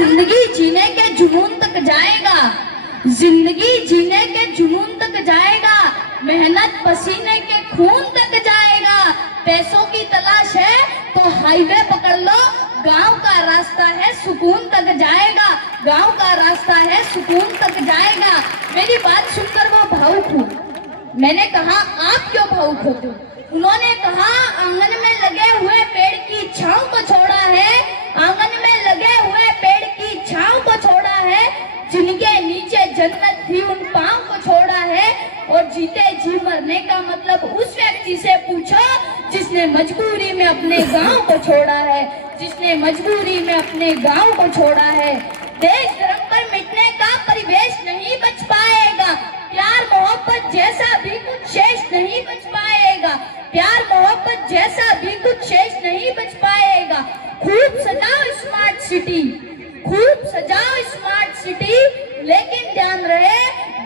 जिंदगी जीने के जुनून तक जाएगा, जिंदगी जीने के जुनून तक जाएगा, मेहनत पसीने के खून तक जाएगा। पैसों की तलाश है तो हाईवे पकड़ लो, गांव का रास्ता है सुकून तक जाएगा, गांव का रास्ता है सुकून तक जाएगा। मेरी बात सुनकर वो भावुक हुई। मैंने कहा आप क्यों भावुक होते हो? उन्होंने कहा आंगन में लगे हुए पेड़ की छांव को छोड़ा है, आंगन में लगे हुए पेड़ की छांव को छोड़ा है, जिनके नीचे जन्नत थी उन पांव को छोड़ा है। और जीते जी मरने का मतलब उस व्यक्ति से पूछो जिसने मजबूरी में अपने गांव को छोड़ा है, जिसने मजबूरी में अपने गांव को छोड़ा है। देश धर्म पर मिटने का परिवेश नहीं बच पाएगा, प्यार मोहब्बत जैसा भी कुछ शेष नहीं बच पाएगा, प्यार मोहब्बत जैसा भी कुछ शेष नहीं बच पाएगा। खूब सजाओ स्मार्ट सिटी, खूब सजाओ स्मार्ट सिटी, लेकिन ध्यान रहे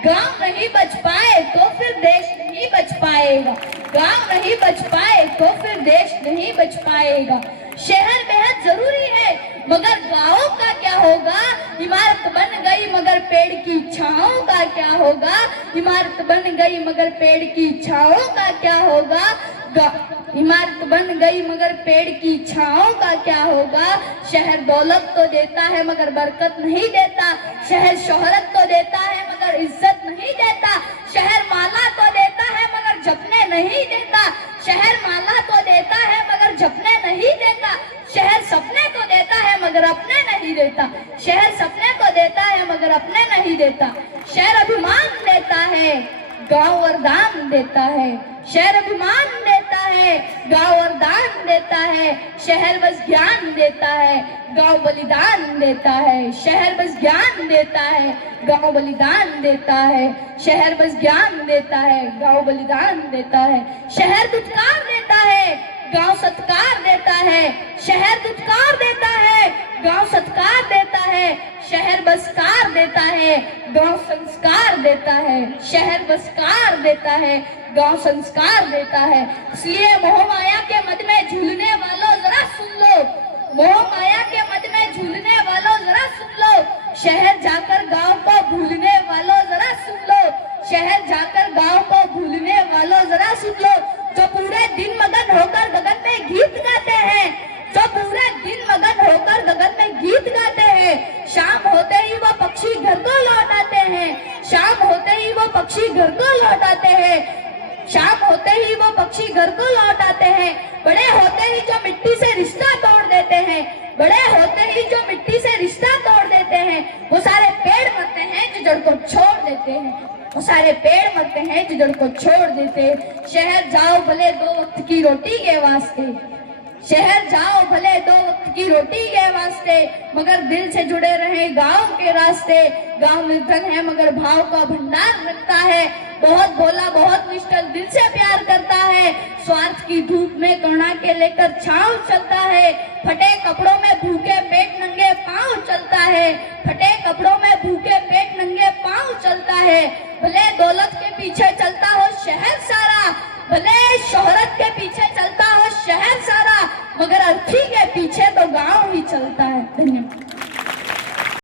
गांव नहीं बच पाए तो फिर देश नहीं बच पाएगा, गांव नहीं बच पाए तो फिर देश नहीं बच पाएगा। शहर बेहद जरूरी है मगर गांवों का क्या होगा? इमारत बन गई मगर पेड़ की छांव का क्या होगा? इमारत बन गई मगर पेड़ की छांव का क्या होगा? इमारत बन गई मगर पेड़ की छांव का क्या होगा? शहर दौलत तो देता है मगर बरकत नहीं देता, शहर शोहरत तो देता है मगर इज्जत नहीं देता, शहर माला तो देता है मगर जपने नहीं देता, शहर माला तो देता है मगर जपने नहीं देता, शहर सपने तो देता है मगर अपने नहीं देता, शहर सपने तो देता है मगर अपने नहीं देता। शहर अभिमान देता है, गांव वरदान देता है, शहर अभिमान देता है, गांव वरदान देता है, शहर बस ज्ञान देता है, गांव बलिदान देता है, शहर बस ज्ञान देता है, गांव बलिदान देता है, शहर बस ज्ञान देता है, गांव बलिदान देता है। शहर दुत्कार देता है, गांव सत्कार देता है, शहर दुत्कार देता है, गांव सत्कार देता है, शहर बसकार देता है, गांव संस्कार देता है, शहर बसकार देता है, गांव संस्कार देता है। इसलिए मोह माया के मद में झूलने वालों जरा सुन लो, मोह माया के मद में झूलने वालों जरा सुन लो, शहर जाकर गांव को भूलने वालों जरा सुन लो, शहर जाकर गांव को भूलने वालों जरा सुन लो। जो पूरे दिन मगन होकर गगन में गीत गाते हैं, जो पूरे दिन मगन होकर गगन में गीत गाते हैं, शाम होते ही वो पक्षी घर को लौट आते हैं, शाम होते ही वो पक्षी घर को लौट आते हैं, शाम होते ही वो पक्षी घर को लौट आते हैं। बड़े होते ही जो मिट्टी से रिश्ता तोड़ देते हैं, बड़े होते ही जो मिट्टी से रिश्ता तोड़ देते हैं, वो सारे पेड़ मरते हैं जो जड़ को छोड़ देते हैं, वो सारे पेड़ मरते हैं जो जड़ को छोड़ देते हैं। शहर जाओ भले 2 वक्त की रोटी के वास्ते, शहर जाओ भले 2 वक्त की रोटी के वास्ते, मगर दिल से जुड़े रहे गांव के रास्ते। गांव निर्धन है मगर भाव का भंडार रखता है, बहुत भोला बहुत निष्ठल दिल से प्यार करता है, स्वार्थ की धूप में करुणा के लेकर छांव चलता है, फटे कपड़ों में भूखे पेट नंगे पांव चलता है, फटे कपड़ों में भूखे पेट नंगे पांव चलता है। भले दौलत के पीछे चलता हो शहर सारा, भले शोहरत के पीछे चलता हो शहर सारा, मगर अर्थी के पीछे तो गांव ही चलता है। धन्यवाद।